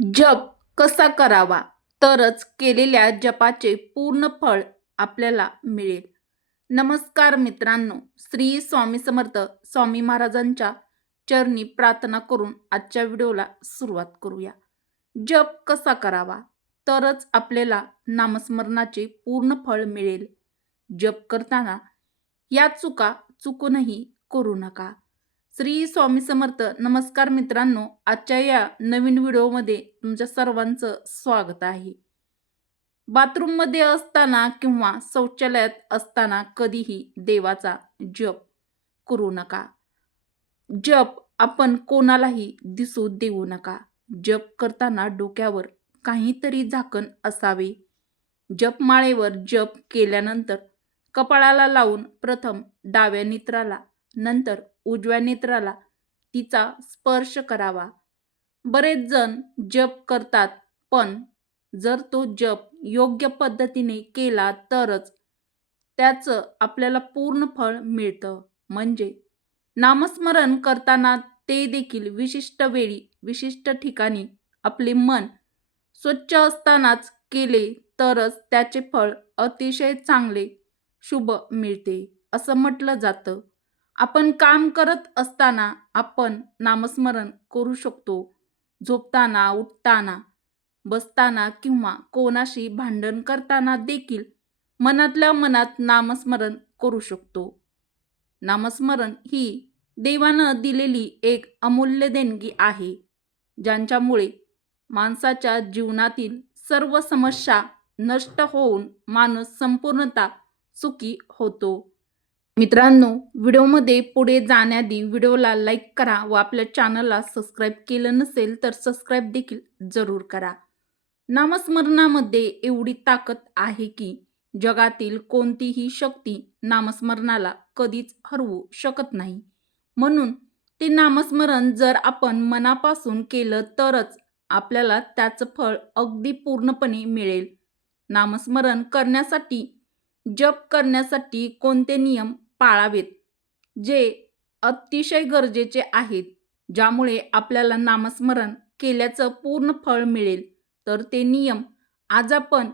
जप कसा करावा? तरच केलेल्या जपाचे पूर्ण फळ आपल्याला मिळेल. नमस्कार मित्रांनो श्री स्वामी समर्थ स्वामी महाराजांच्या चरणी प्रार्थना करून आजच्या व्हिडिओला सुरुवात करूया. जप कसा करावा? तरच आपल्याला नामस्मरणाचे पूर्ण फळ मिळेल. जप करताना या चुका चुकूनही करू नका. श्री स्वामी समर्थ नमस्कार मित्रांनो. आजच्या या नवीन व्हिडिओमध्ये तुमच्या सर्वांचं स्वागत आहे. बाथरूममध्ये असताना किंवा शौचालयात असताना कधीही देवाचा जप करू नका. जप आपण कोणालाही दिसू देऊ नका. जप करताना डोक्यावर काहीतरी झाकण असावे. जपमाळेवर जप केल्यानंतर कपाळाला लावून प्रथम डाव्या नेत्राला नंतर उजव्या नेत्राला तिचा स्पर्श करावा. बरेच जण जप करतात पण जर तो जप योग्य पद्धतीने केला तरच त्याचं आपल्याला पूर्ण फळ मिळतं. म्हणजे नामस्मरण करताना ते देखील विशिष्ट वेळी विशिष्ट ठिकाणी आपले मन स्वच्छ असतानाच केले तरच त्याचे फळ अतिशय चांगले शुभ मिळते असं म्हटलं जातं. आपण काम करत असताना आपण नामस्मरण करू शकतो. झोपताना उठताना बसताना किंवा कोणाशी भांडण करताना देखील मनातल्या मनात नामस्मरण करू शकतो. नामस्मरण ही देवानं दिलेली एक अमूल्य देणगी आहे ज्यांच्यामुळे माणसाच्या जीवनातील सर्व समस्या नष्ट होऊन माणूस संपूर्णतः सुखी होतो. मित्रांनो व्हिडिओमध्ये पुढे जाण्याआधी व्हिडिओला लाईक करा व आपल्या चॅनलला सबस्क्राईब केलं नसेल तर सबस्क्राईब देखील जरूर करा. नामस्मरणामध्ये एवढी ताकद आहे की जगातील कोणतीही शक्ती नामस्मरणाला कधीच हरवू शकत नाही. म्हणून ते नामस्मरण जर आपण मनापासून केलं तरच आपल्याला त्याचं फळ अगदी पूर्णपणे मिळेल. नामस्मरण करण्यासाठी जप करण्यासाठी कोणते नियम पाळावेत जे अतिशय गरजेचे आहेत ज्यामुळे आपल्याला नामस्मरण केल्याचं पूर्ण फळ मिळेल. तर ते नियम आज आपण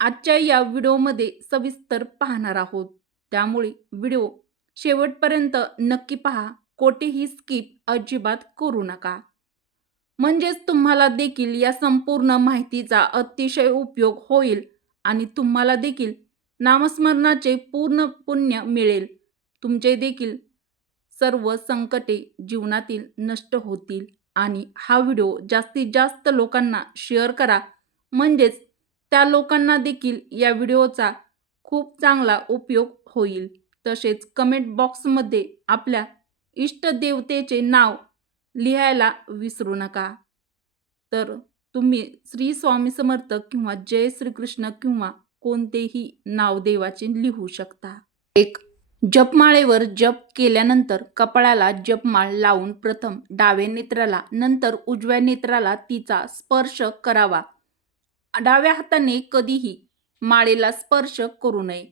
आजच्या या व्हिडिओमध्ये सविस्तर पाहणार आहोत. त्यामुळे व्हिडिओ शेवटपर्यंत नक्की पहा कोठेही स्किप अजिबात करू नका. म्हणजेच तुम्हाला देखील या संपूर्ण माहितीचा अतिशय उपयोग होईल आणि तुम्हाला देखील नामस्मरणाचे पूर्ण पुण्य मिळेल. तुमचे देखील सर्व संकटे जीवनातील नष्ट होतील. आणि हा व्हिडिओ जास्तीत जास्त लोकांना शेअर करा. म्हणजेच त्या लोकांना देखील या व्हिडिओचा खूप चांगला उपयोग होईल. तसेच कमेंट बॉक्समध्ये आपल्या इष्टदेवतेचे नाव लिहायला विसरू नका. तर तुम्ही श्री स्वामी समर्थ किंवा जय श्रीकृष्ण किंवा कोणतेही नाव देवाचे लिहू शकता. एक जपमाळेवर जप केल्यानंतर कपाळाला जपमाळ लावून प्रथम डाव्या नेत्राला नंतर उजव्या नेत्राला तिचा स्पर्श करावा. डाव्या हाताने कधीही माळेला स्पर्श करू नये.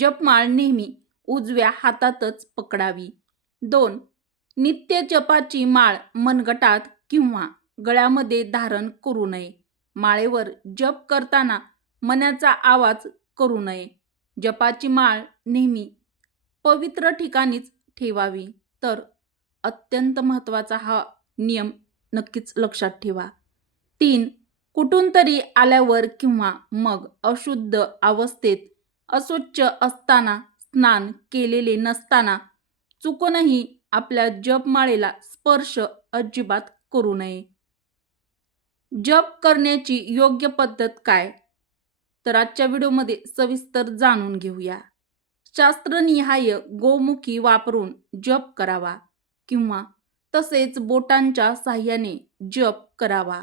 जपमाळ नेहमी उजव्या हातातच पकडावी. दोन नित्य जपाची माळ मनगटात किंवा गळ्यामध्ये धारण करू नये. माळेवर जप करताना मनाचा आवाज करू नये. जपाची माळ नेहमी पवित्र ठिकाणीच ठेवावी. तर अत्यंत महत्त्वाचा हा नियम नक्कीच लक्षात ठेवा. तीन कुठून तरी आल्यावर किंवा मग अशुद्ध अवस्थेत अस्वच्छ असताना स्नान केलेले नसताना चुकूनही आपल्या जपमाळेला स्पर्श अजिबात करू नये. जप करण्याची योग्य पद्धत काय? तर आजच्या व्हिडिओमध्ये सविस्तर जाणून घेऊया. शास्त्रनिहाय गोमुखी वापरून जप करावा किंवा तसेच बोटांच्या साह्याने जप करावा.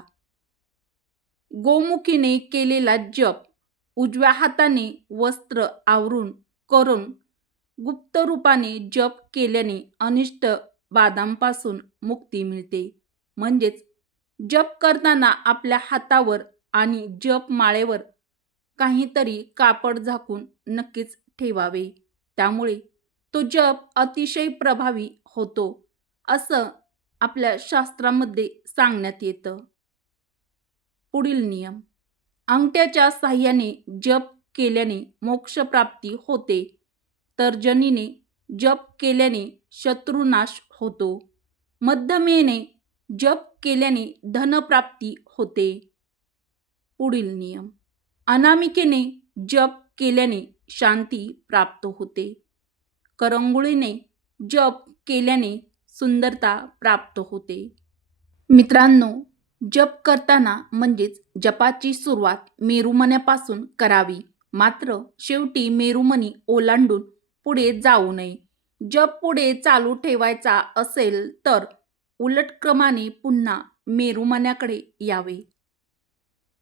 गोमुखीने केलेला जप उजव्या हाताने वस्त्र आवरून करून गुप्त रूपाने जप केल्याने अनिष्ट बाधांपासून मुक्ती मिळते. म्हणजेच जप करताना आपल्या हातावर आणि जप माळेवर काहीतरी कापड झाकून नक्कीच ठेवावे. त्यामुळे तो जप अतिशय प्रभावी होतो असं आपल्या शास्त्रामध्ये सांगण्यात येतं. पुढील नियम. अंगठ्याच्या साह्याने जप केल्याने मोक्षप्राप्ती होते तर जनीने जप केल्याने शत्रुनाश होतो. मध्यमेने जप केल्याने धनप्राप्ती होते. पुढील नियम. अनामिकेने जप केल्याने शांती प्राप्त होते. करंगुळीने जप केल्याने सुंदरता प्राप्त होते. मित्रांनो जप करताना म्हणजेच जपाची सुरुवात मेरुमण्यापासून करावी. मात्र शेवटी मेरुमणी ओलांडून पुढे जाऊ नये. जप पुढे चालू ठेवायचा असेल तर उलट क्रमाने पुन्हा मेरुमण्याकडे यावे.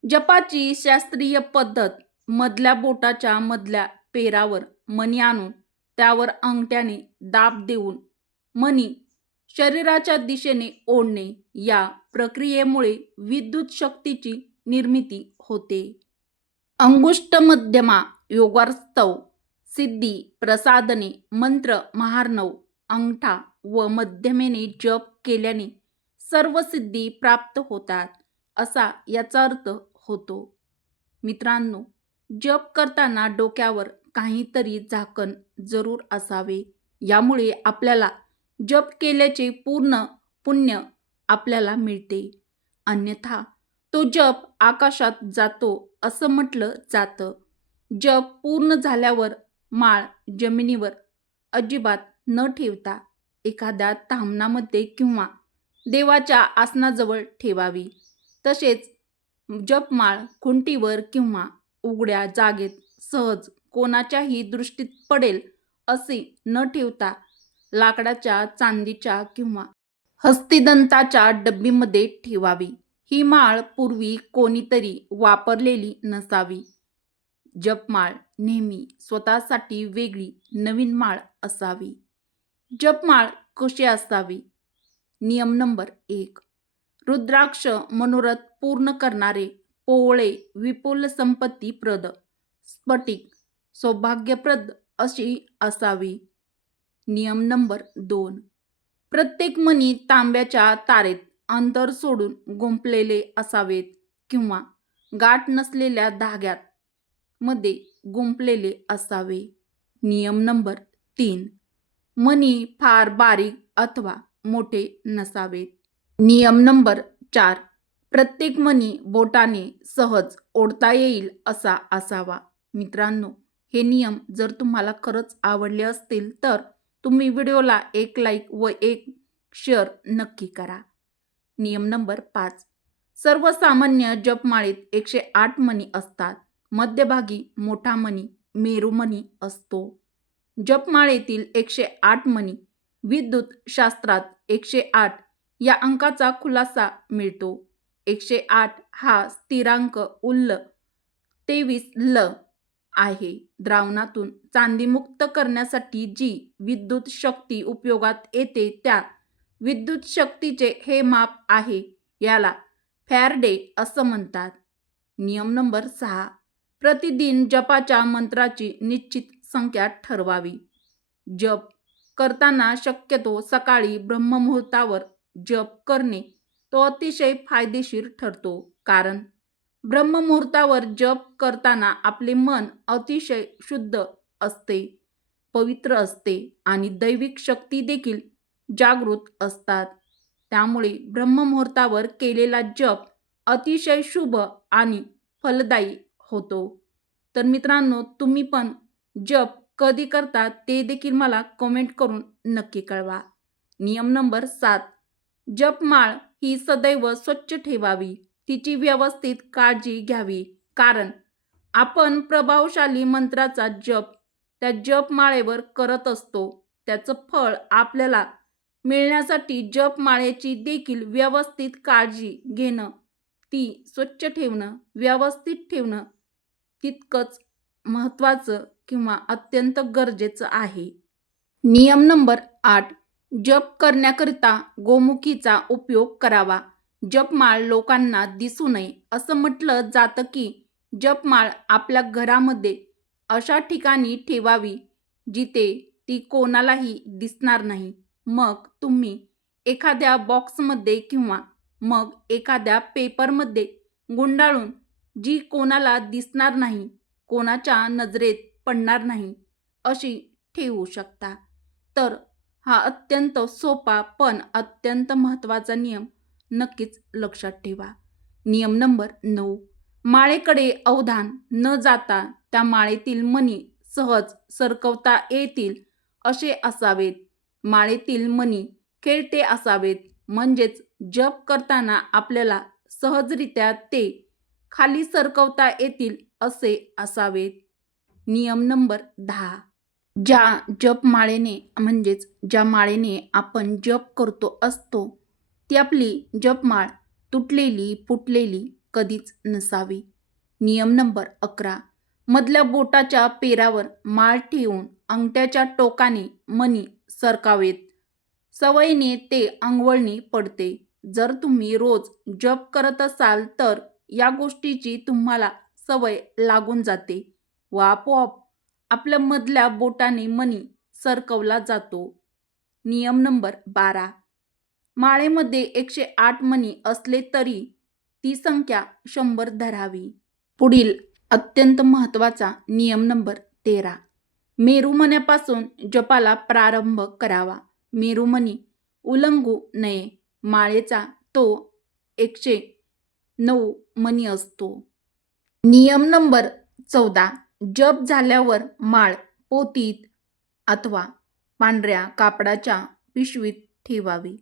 जपाची शास्त्रीय पद्धत मधल्या बोटाच्या मधल्या पेरावर मणी आणून त्यावर अंगठ्याने दाब देऊन मणी शरीराच्या दिशेने ओढणे या प्रक्रियेमुळे विद्युत शक्तीची निर्मिती होते. अंगुष्ट मध्यमा योगास्तव सिद्धी प्रसादने मंत्र महार्णव अंगठा व मध्यमेने जप केल्याने सर्व सिद्धी प्राप्त होतात असा याचा अर्थ होतो. मित्रांनो जप करताना डोक्यावर काहीतरी झाकण जरूर असावे. यामुळे आपल्याला जप केल्याचे पूर्ण पुण्य आपल्याला मिळते. अन्यथा तो जप आकाशात जातो असं म्हटलं जातं. जप पूर्ण झाल्यावर माळ जमिनीवर अजिबात न ठेवता एखाद्या तामणामध्ये किंवा देवाच्या आसनाजवळ ठेवावी. तसेच जपमाळ खुंटीवर किंवा उघड्या जागेत सहज कोणाच्याही दृष्टीत पडेल असे न ठेवता लाकडाच्या चांदीच्या किंवा हस्तिदंताच्या डब्बीमध्ये ठेवावी. ही माळ पूर्वी कोणीतरी वापरलेली नसावी. जपमाळ नेहमी स्वतःसाठी वेगळी नवीन माळ असावी. जपमाळ कशी असावी? नियम नंबर एक. रुद्राक्ष मनोरथ पूर्ण करणारे पोवळे विपुल संपत्तीप्रद स्फटिक सौभाग्यप्रद अशी असावी. नियम नंबर दोन. प्रत्येक मणी तांब्याच्या तारेत अंतर सोडून गुंपलेले असावेत किंवा गाठ नसलेल्या धाग्यात मध्ये गुंपलेले असावे. नियम नंबर तीन. मणी फार बारीक अथवा मोठे नसावेत. नियम नंबर चार. प्रत्येक मणी बोटाने सहज ओढता येईल असा असावा. मित्रांनो हे नियम जर तुम्हाला खरंच आवडले असतील तर तुम्ही व्हिडिओला एक लाईक व एक शेअर नक्की करा. नियम नंबर पाच. सर्वसामान्य जपमाळेत एकशे आठ मणी असतात. मध्यभागी मोठा मणी मेरुमणी असतो. जपमाळेतील एकशे आठ मणी विद्युत शास्त्रात एकशे आठ या अंकाचा खुलासा मिळतो. एकशे आठ हा स्थिरांक उल्ल. तेवीस ल आहे. द्रावणातून चांदीमुक्त करण्यासाठी जी विद्युत शक्ती उपयोगात येते त्या विद्युत शक्तीचे हे माप आहे. याला फॅरडे असं म्हणतात. नियम नंबर सहा. प्रतिदिन जपाच्या मंत्राची निश्चित संख्या ठरवावी. जप करताना शक्यतो सकाळी ब्रह्ममुहूर्तावर जप करणे तो अतिशय फायदेशीर ठरतो. कारण ब्रह्ममुहूर्तावर जप करताना आपले मन अतिशय शुद्ध असते पवित्र असते आणि दैविक शक्ती देखील जागृत असतात. त्यामुळे ब्रह्ममुहूर्तावर केलेला जप अतिशय शुभ आणि फलदायी होतो. तर मित्रांनो तुम्ही पण जप कधी करता ते देखील मला कमेंट करून नक्की कळवा. नियम नंबर सात जपमाळ ही सदैव स्वच्छ ठेवावी. तिची व्यवस्थित काळजी घ्यावी. कारण आपण प्रभावशाली मंत्राचा जप त्या जपमाळेवर करत असतो. त्याचं फळ आपल्याला मिळण्यासाठी जपमाळेची देखील व्यवस्थित काळजी घेणं ती स्वच्छ ठेवणं व्यवस्थित ठेवणं तितकंच महत्त्वाचं किंवा अत्यंत गरजेचं आहे. नियम नंबर आठ. जप करण्याकरिता गोमुखीचा उपयोग करावा. जपमाळ लोकांना दिसू नये असं म्हटलं जातं की जपमाळ आपल्या घरामध्ये अशा ठिकाणी ठेवावी जिथे ती कोणालाही दिसणार नाही. मग तुम्ही एखाद्या बॉक्समध्ये किंवा मग एखाद्या पेपरमध्ये गुंडाळून जी कोणाला दिसणार नाही कोणाच्या नजरेत पडणार नाही अशी ठेवू शकता. तर हा अत्यंत सोपा पण अत्यंत महत्त्वाचा नियम. नक्कीच लक्षात ठेवा. नियम नंबर नऊ. माळेकडे अवधान न जाता त्या माळेतील मणी सहज सरकवता येतील असे असावेत. माळेतील मणी खेळते असावेत. म्हणजेच जप करताना आपल्याला सहजरित्या ते खाली सरकवता येतील असे असावेत. नियम नंबर दहा. ज्या जपमाळेने म्हणजेच ज्या माळेने आपण जप करतो असतो ती आपली जपमाळ तुटलेली फुटलेली कधीच नसावी. नियम नंबर अकरा. मधल्या बोटाच्या पेरावर माळ ठेवून अंगठ्याच्या टोकाने मणी सरकावेत. सवयीने ते अंगवळणी पडते. जर तुम्ही रोज जप करत असाल तर या गोष्टीची तुम्हाला सवय लागून जाते. व आपोआप आपल्या मधल्या बोटाने मणी सरकवला जातो. नियम नंबर बारा. माळेमध्ये एकशे आठ मणी असले तरी ती संख्या शंभर धरावी. पुढील अत्यंत महत्त्वाचा नियम नंबर तेरा. मेरुमण्यापासून जपाला प्रारंभ करावा. मेरुमणी उलंगू नये. माळेचा तो एकशे नऊ मणी असतो. नियम नंबर चौदा. जप झाल्यावर माळ पोतीत अथवा पांढऱ्या कापडाच्या पिशवीत ठेवावी.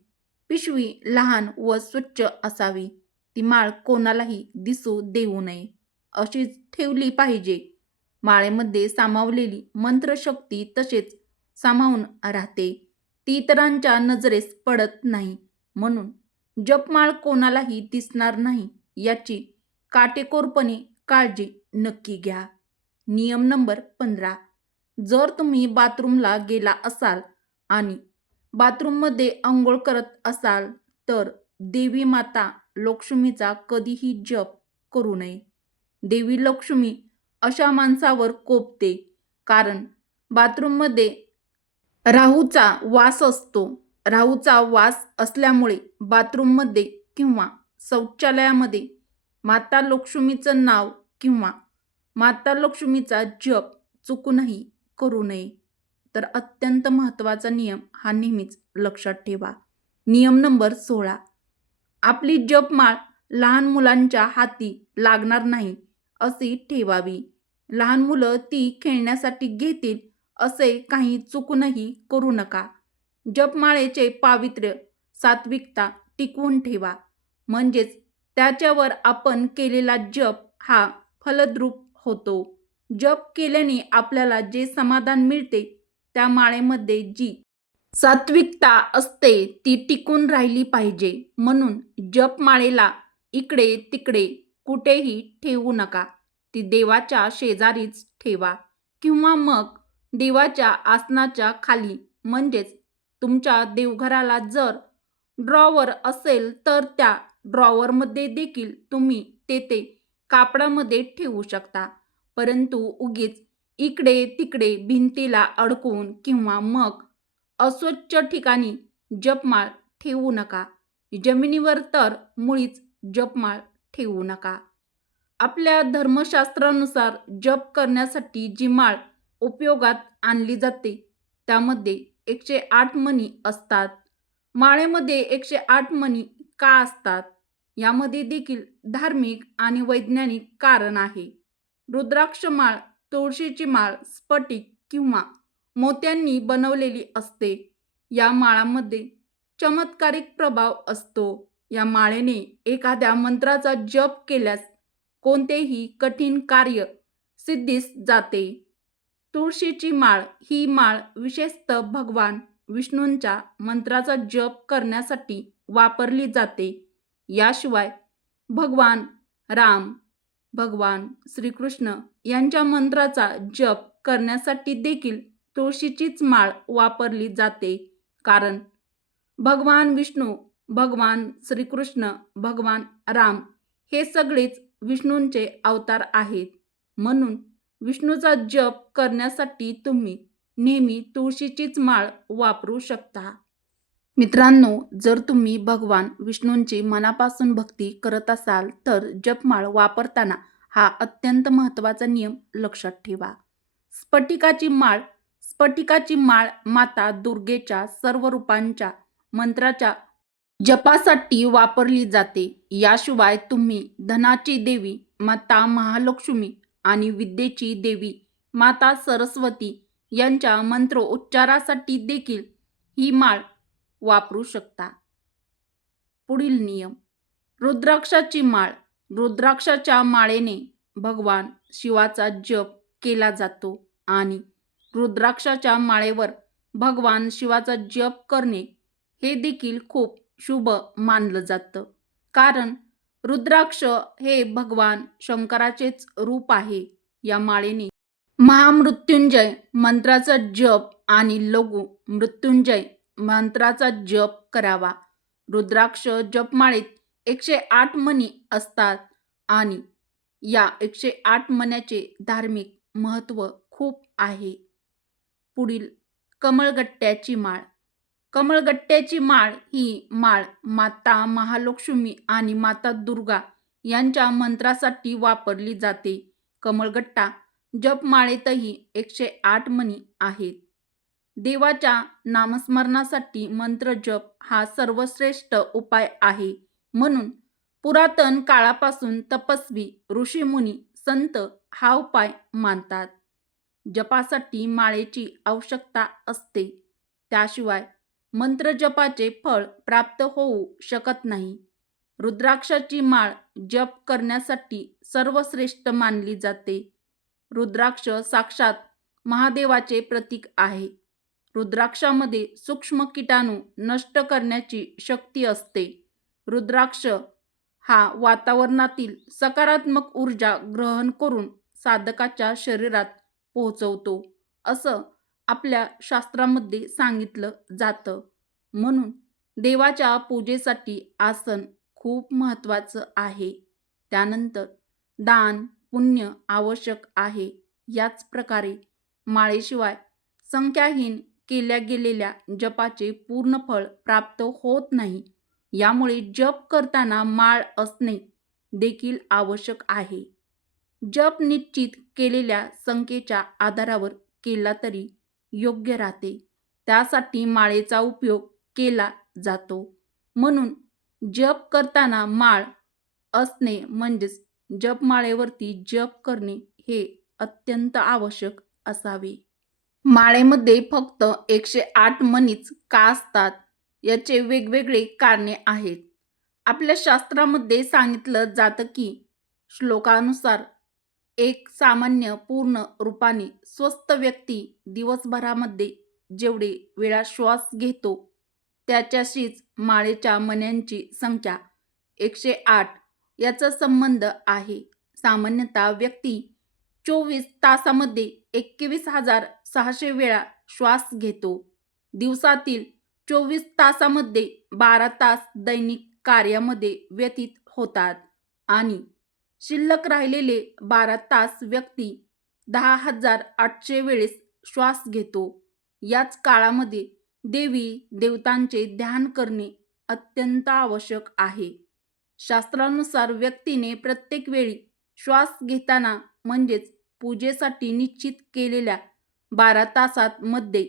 पिशवी लहान व स्वच्छ असावी. ती माळ कोणालाही दिसू देऊ नये. अशीच ठेवली पाहिजे. माळेमध्ये सामावलेली मंत्रशक्ती तसेच सामावून राहते. ती इतरांच्या नजरेस पडत नाही. म्हणून जपमाळ कोणालाही दिसणार नाही याची काटेकोरपणे काळजी नक्की घ्या. नियम नंबर पंधरा. जर तुम्ही बाथरूमला गेला असाल आणि बाथरूममध्ये आंघोळ करत असाल तर देवी माता लक्ष्मीचा कधीही जप करू नये. देवी लक्ष्मी अशा माणसावर कोपते कारण बाथरूममध्ये राहूचा वास असतो. राहूचा वास असल्यामुळे बाथरूममध्ये किंवा शौचालयामध्ये माता लक्ष्मीचं नाव किंवा माता लक्ष्मीचा जप चुकूनही करू नये. तर अत्यंत महत्त्वाचा नियम हा नेहमीच लक्षात ठेवा. नियम नंबर सोळा. आपली जपमाळ लहान मुलांच्या हाती लागणार नाही अशी ठेवावी. लहान मुलं ती खेळण्यासाठी घेतील असे काही चुकूनही करू नका. जपमाळेचे पावित्र्य सात्विकता टिकवून ठेवा. म्हणजेच त्याच्यावर आपण केलेला जप हा फलद्रूप होतो. जप केल्याने आपल्याला जे समाधान मिळते त्या माळेमध्ये जी सात्विकता असते ती टिकून राहिली पाहिजे. म्हणून जप माळेला इकडे तिकडे कुठेही ठेवू नका. ती देवाच्या शेजारीच ठेवा. किंवा मग देवाच्या आसनाच्या खाली. म्हणजेच तुमच्या देवघराला जर ड्रॉवर असेल तर त्या ड्रॉवरमध्ये देखील तुम्ही तेथे कापडामध्ये ठेवू शकता. परंतु उगीच इकडे तिकडे भिंतीला अडकवून किंवा मग अस्वच्छ ठिकाणी जपमाळ ठेवू नका. जमिनीवर तर मुळीच जपमाळ ठेवू नका. आपल्या धर्मशास्त्रानुसार जप करण्यासाठी जी माळ उपयोगात आणली जाते त्यामध्ये एकशे आठ मणी असतात. माळेमध्ये एकशे आठ मणी का असतात? यामध्ये देखील धार्मिक आणि वैज्ञानिक कारण आहे. रुद्राक्ष माळ तुळशीची माळ स्फटिक किंवा मोत्यांनी बनवलेली असते. या माळामध्ये चमत्कारिक प्रभाव असतो. या माळेने एखाद्या मंत्राचा जप केल्यास कोणतेही कठीण कार्य सिद्धीस जाते. तुळशीची माळ ही माळ विशेषतः भगवान विष्णूंच्या मंत्राचा जप करण्यासाठी वापरली जाते. याशिवाय भगवान राम भगवान श्रीकृष्ण यांच्या मंत्राचा जप करण्यासाठी देखील तुळशीचीच माळ वापरली जाते. कारण भगवान विष्णू भगवान श्रीकृष्ण भगवान राम हे सगळेच विष्णूंचे अवतार आहेत. म्हणून विष्णूचा जप करण्यासाठी तुम्ही नेहमी तुळशीचीच माळ वापरू शकता. मित्रांनो जर तुम्ही भगवान विष्णूंची मनापासून भक्ती करत असाल तर जपमाळ वापरताना हा अत्यंत महत्त्वाचा नियम लक्षात ठेवा. स्फटिकाची माळ स्फटिकाची माळ माता दुर्गेच्या सर्व रूपांच्या मंत्राच्या जपासाठी वापरली जाते. याशिवाय तुम्ही धनाची देवी माता महालक्ष्मी आणि विद्येची देवी माता सरस्वती यांच्या मंत्रोच्चारासाठी देखील ही माळ वापरू शकता. पुढील नियम. रुद्राक्षाची माळ. रुद्राक्षाच्या माळेने भगवान शिवाचा जप केला जातो आणि रुद्राक्षाच्या माळेवर भगवान शिवाचा जप करणे हे देखील खूप शुभ मानलं जातं. कारण रुद्राक्ष हे भगवान शंकराचेच रूप आहे. या माळेने महामृत्युंजय मंत्राचा जप आणि लघु मृत्युंजय मंत्राचा जप करावा. रुद्राक्ष जपमाळेत एकशे आठ मणी असतात आणि या एकशे आठ मण्याचे धार्मिक महत्त्व खूप आहे. पुढील कमळगट्ट्याची माळ. कमळगट्ट्याची माळ ही माळ माता महालक्ष्मी आणि माता दुर्गा यांच्या मंत्रासाठी वापरली जाते. कमळगट्टा जपमाळेतही एकशे आठ मणी आहेत. देवाच्या नामस्मरणासाठी मंत्र जप हा सर्वश्रेष्ठ उपाय आहे. म्हणून पुरातन काळापासून तपस्वी ऋषीमुनी संत हा उपाय मानतात. जपासाठी माळेची आवश्यकता असते. त्याशिवाय मंत्रजपाचे फळ प्राप्त होऊ शकत नाही. रुद्राक्षाची माळ जप करण्यासाठी सर्वश्रेष्ठ मानली जाते. रुद्राक्ष साक्षात महादेवाचे प्रतीक आहे. रुद्राक्षामध्ये सूक्ष्म किटाणू नष्ट करण्याची शक्ती असते. रुद्राक्ष हा वातावरणातील सकारात्मक ऊर्जा ग्रहण करून साधकाच्या शरीरात पोहोचवतो असं आपल्या शास्त्रामध्ये सांगितलं जातं. म्हणून देवाच्या पूजेसाठी आसन खूप महत्त्वाचं आहे. त्यानंतर दान पुण्य आवश्यक आहे. याच प्रकारे माळेशिवाय संख्याहीन केल्या गेलेल्या जपाचे पूर्ण फळ प्राप्त होत नाही. यामुळे जप करताना माळ असणे देखील आवश्यक आहे. जप निश्चित केलेल्या संख्येच्या आधारावर केला तरी योग्य राहते. त्यासाठी माळेचा उपयोग केला जातो. म्हणून जप करताना माळ असणे म्हणजेच जपमाळेवरती जप करणे हे अत्यंत आवश्यक असावे. माळेमध्ये फक्त एकशे आठ मणीच का असतात याचे वेगवेगळे कारणे आहेत. आपल्या शास्त्रामध्ये सांगितलं जातं की श्लोकानुसार एक सामान्य पूर्ण रूपाने स्वस्थ व्यक्ती दिवसभरामध्ये जेवढे वेळा श्वास घेतो त्याच्याशीच माळेच्या मण्यांची संख्या एकशे आठ याचा संबंध आहे. सामान्यतः व्यक्ती चोवीस तासामध्ये एकवीस हजार सहाशे वेळा श्वास घेतो. दिवसातील चोवीस तासामध्ये बारा तास दैनिक कार्यामध्ये व्यतीत होतात आणि शिल्लक राहिलेले बारा तास व्यक्ती दहा हजार आठशे वेळेस श्वास घेतो. याच काळामध्ये देवी देवतांचे ध्यान करणे अत्यंत आवश्यक आहे. शास्त्रानुसार व्यक्तीने प्रत्येक वेळी श्वास घेताना म्हणजेच पूजेसाठी निश्चित केलेल्या बारा तासात मध्ये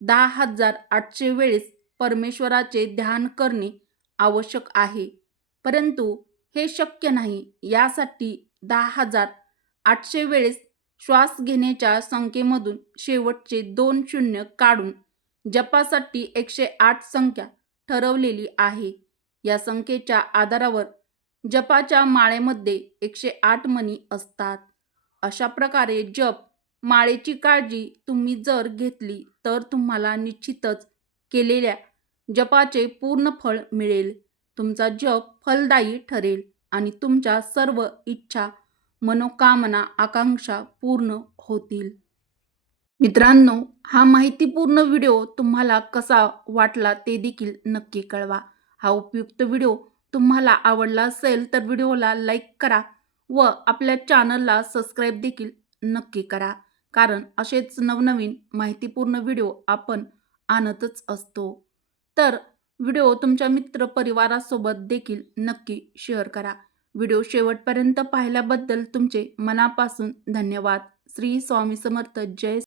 दहा हजार आठशे वेळेस परमेश्वराचे ध्यान करणे आवश्यक आहे. परंतु हे शक्य नाही. यासाठी दहा हजार आठशे वेळेस श्वास घेण्याच्या संख्येमधून शेवटचे दोन शून्य काढून जपासाठी एकशे आठ संख्या ठरवलेली आहे. या संख्येच्या आधारावर जपाच्या माळेमध्ये एकशे आठ मणी असतात. अशा प्रकारे जप माळेची काळजी तुम्ही जर घेतली तर तुम्हाला निश्चितच केलेल्या जपाचे पूर्ण फळ मिळेल. तुमचा जप फलदायी ठरेल आणि तुमच्या सर्व इच्छा मनोकामना आकांक्षा पूर्ण होतील. मित्रांनो हा माहितीपूर्ण व्हिडिओ तुम्हाला कसा वाटला ते देखील नक्की कळवा. हा उपयुक्त व्हिडिओ तुम्हाला आवडला असेल तर व्हिडिओला लाईक करा व आपल्या चॅनलला सबस्क्राईब देखील नक्की करा. कारण असेच नवनवीन माहितीपूर्ण व्हिडिओ आपण आणतच असतो. तर व्हिडिओ तुमच्या मित्र परिवारासोबत देखील नक्की शेअर करा. व्हिडिओ शेवटपर्यंत पाहिल्याबद्दल तुमचे मनापासून धन्यवाद. श्री स्वामी समर्थ. जय